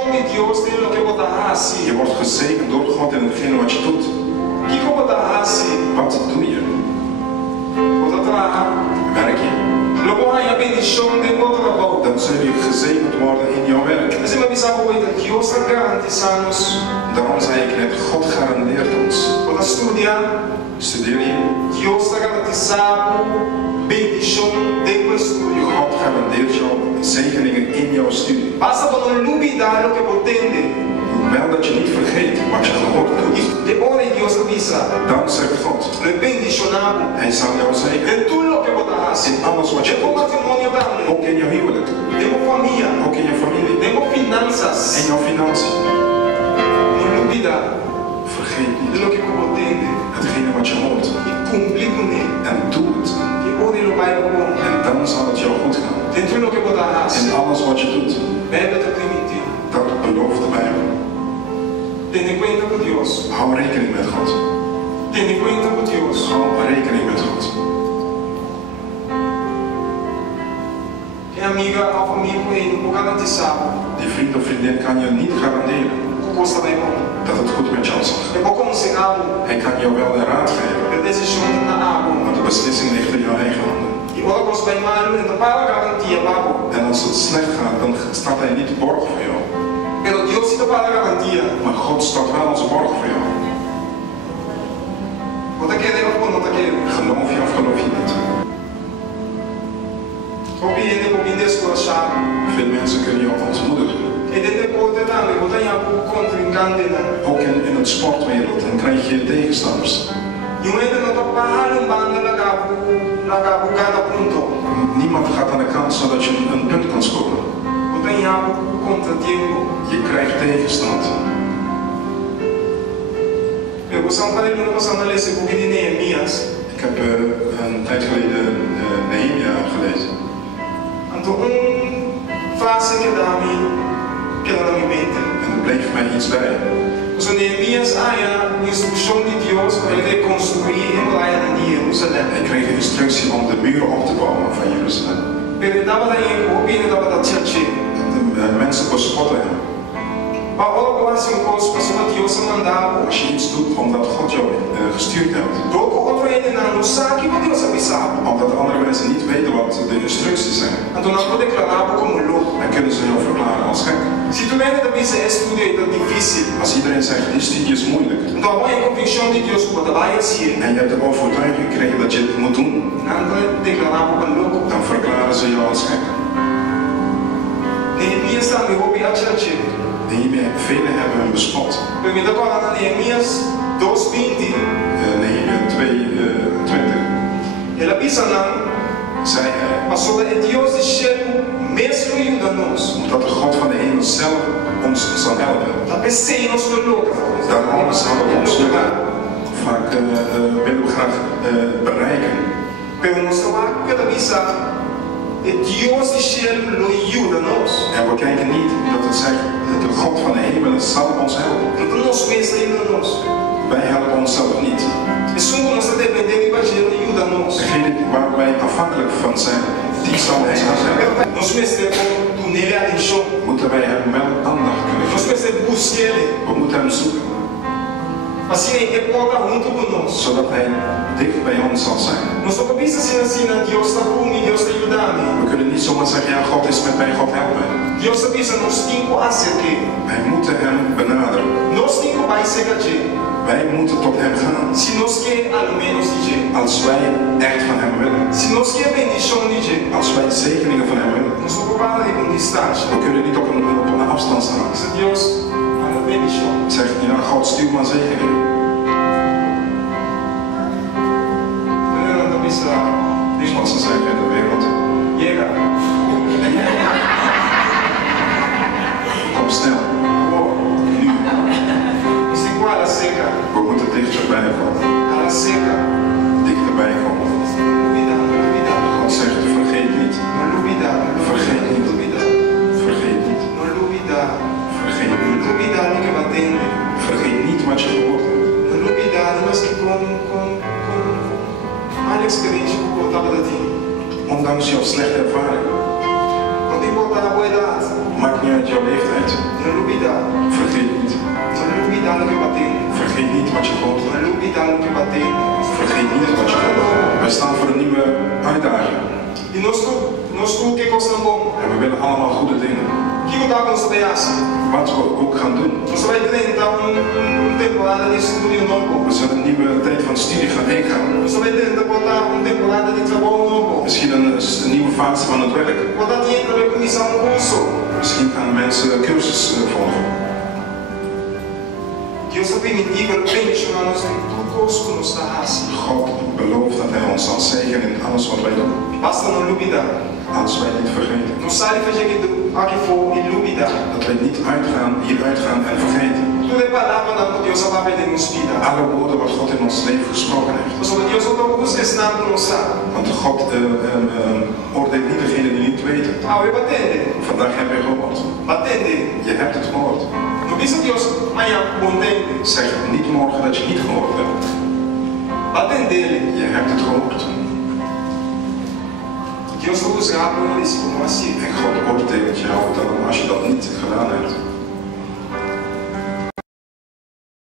bendición de Dios en lo que vos haces. Je wordt gezegend door God in hetgene wat je doet. ¿Qué vos haces? Wat doe je? Vos trabajas. Werk je? Luego hay una bendición de tu trabajo. Dan zul je gezegend worden in jouw werk. Así me avisa hoy que Dios garantiza-nos. Daarom zei ik net, God garandeert ons. Vos estudiar. Studeer je? Dios ha garantizado bendición de tu estudio. God garandeert jou zegeningen in jouw studie. Basta con no olvidar lo que vos tenés. Wel dat je niet vergeet wat je gehoord hebt. De ora Dios avisa. Dan zegt God, Lo bendicionamos. Hij zal jou zegenen. En todo lo que vos haces. In alles wat je En tu doet. matrimonio también. Ook in jouw huwelijk. Tengo familia. Ook in je familie. Tengo finanzas. En jouw financiën. No olvidar Vergeet de niet lo que vos tenés. hetgene wat je hoort. Y cumplir con él. En doe het. Y ore lo vai bom. En dan zal het jou goed gaan. Dentro de lo que vos haces. In alles wat je doet. Bebe te permitir. Dat belooft de Bijbel. Ten en cuenta con Dios. Hou rekening met God. Ten en cuenta con Dios. Hou rekening met God. Que amiga ou amigo ele não garantizar. Die vriend of vriendin kan je niet garanderen O gosto vai bom. dat het goed met jou zal gaan. Eu vou aconselhar Hij kan jou wel een raad geven, a decisão na água. maar de beslissing ligt in jouw eigen handen. E ora gosto vai mal, então para garantia, babo. En als het slecht gaat, dan staat hij niet borg voor jou. Pero Dios sí te para garantia. Maar God staat wel als borg voor jou. Não tá querendo ou não tá querendo? Geloof je of geloof je niet? Compreende, compreende a sua chave. Veel mensen kunnen jou ontmoedigen. E dentro pode também, vou ter um contrincante na. Ook in het sportwereld, dan krijg je tegenstanders. E um ainda não tá para um bando lagabu cada ponto. Niemand gaat aan de kant zodat je een punt kan scoren. Vou ter contratempo. Je krijgt tegenstand. Eu vou só para ele não passar na lei boek de Neemias. Ik heb een tijd geleden Nehemia gelezen. Então frase que dá na minha mente. En er bleef mij iets bij. Dus Neemias a instrução de Deus para ele reconstruir a muralha de Jerusalém. Hij kreeg een instructie om de muren op te bouwen van Jeruzalem. Ele dava da ele dava da tchatche. De mensen bespotten hem. Maar ook als een koos pas wat Deus mandava. Als je iets doet omdat God jou gestuurd hebt. Ook outro ele não sabe o Deus avisava. Omdat andere mensen niet weten wat de instructies zijn. Então não pode declarar como louco. Dan kunnen ze jou verklaren als gek. Se tu ainda avisa estudo é difícil. Als iedereen zegt, die studie is moeilijk. Então a boa convicção de Deus pode lá assim. En je hebt de overtuiging gekregen dat je het moet doen. Não pode declarar como louco. Dan verklaren ze jou als gek. Neemias também ouve a tchatche. Velen hebben hem bespot. Permita agora na Neemias 2:20. Nehemia 2:20. Ele avisa não. Zei hij. Maar zodat het Deus de céu mesmo ajuda-nos. Omdat de God van de hemel zelf ons zal helpen. Dat pensei nos coloca. Daarom zal het ons vaak willen we graag bereiken. Pero nos toca cada visa. Het Deus de céu lo ajuda-nos. En we kijken niet dat het zegt, de God van de hemel zal ons helpen. Então nós mesmos ajuda-nos. Wij helpen onszelf niet. E soms nós dependemos do Evangelho ajuda-nos. Degene waar wij afhankelijk van zijn, die zal ons helpen. Nós mesmos do nele atenção. Moeten wij hem wel aandacht kunnen Nós geven. mesmos buscar ele. We moeten hem zoeken. Assim ele pode junto conosco. Zodat hij dicht bij ons zal zijn. Nós não podemos assim, Deus está comigo, Deus está ajudando. We kunnen niet zomaar zeggen, ja, God is met mij, God helpt mij. Deus avisa, nós temos que acertar. Wij moeten hem benaderen. Nós temos que vai ser que Wij moeten tot hem gaan. se nós quer ao menos de Als wij echt van hem willen. se nós quer bendição de Als wij zegeningen van hem willen. nós não podemos ir com distância. We kunnen niet op een afstand staan. Se Deus fala bendição. Zeg, ja, God stuur maar zegeningen. Não avisa. Zoals ze zeggen in de wereld. Chega. Kom snel. Oh, Nu. isso igual a seca. We moeten dichterbij komen. A seca. Dichterbij komen. God zegt, vergeet niet. Vergeet niet. Vergeet niet. Vergeet niet. Vergeet niet wat je gehoord hebt. Ondanks jouw slechte ervaring. não importa a boa idade. Maakt niet uit jouw leeftijd. Não duvida. Vergeet niet. Não duvida no que bater. Vergeet niet wat je gehoord hebt. Não duvida no que bater. Vergeet niet wat je gehoord hebt. Wij staan voor een nieuwe uitdaging. E nós tudo que coisa bom. En we willen allemaal goede dingen. Que o dá com essa pedaço. Wat we ook gaan doen. Você vai tentar temporada de estudo novo. We zullen een nieuwe tijd van studie gaan ingaan. Você vai tentar botar temporada de trabalho novo. Misschien een nieuwe fase van het werk. Botar dinheiro para começar curso. Misschien gaan mensen cursus volgen. Deus é permitível bendicionar-nos em tudo que nos dá. God belooft dat Hij ons zal zegenen in alles wat wij doen. Basta não duvidar. Als wij niet vergeten. Não sai fazer aqui for e duvidar. Dat wij niet hieruit gaan en vergeten. Tudo é palavra da Deus a papai de nos vida. Alle woorden wat God in ons leven gesproken heeft. Mas Deus não busca ensinar para nós. Want God oordeelt niet degene die niet weten. Ah, eu batende. Vandaag heb je gehoord. Batende. Je hebt het gehoord. Não diz Deus, amanhã, contente. Zeg niet morgen dat je niet gehoord hebt. Batende. Je hebt het gehoord. Deus vai buscar por nós como assim. En God oordeelt jou dan als je dat niet gedaan hebt.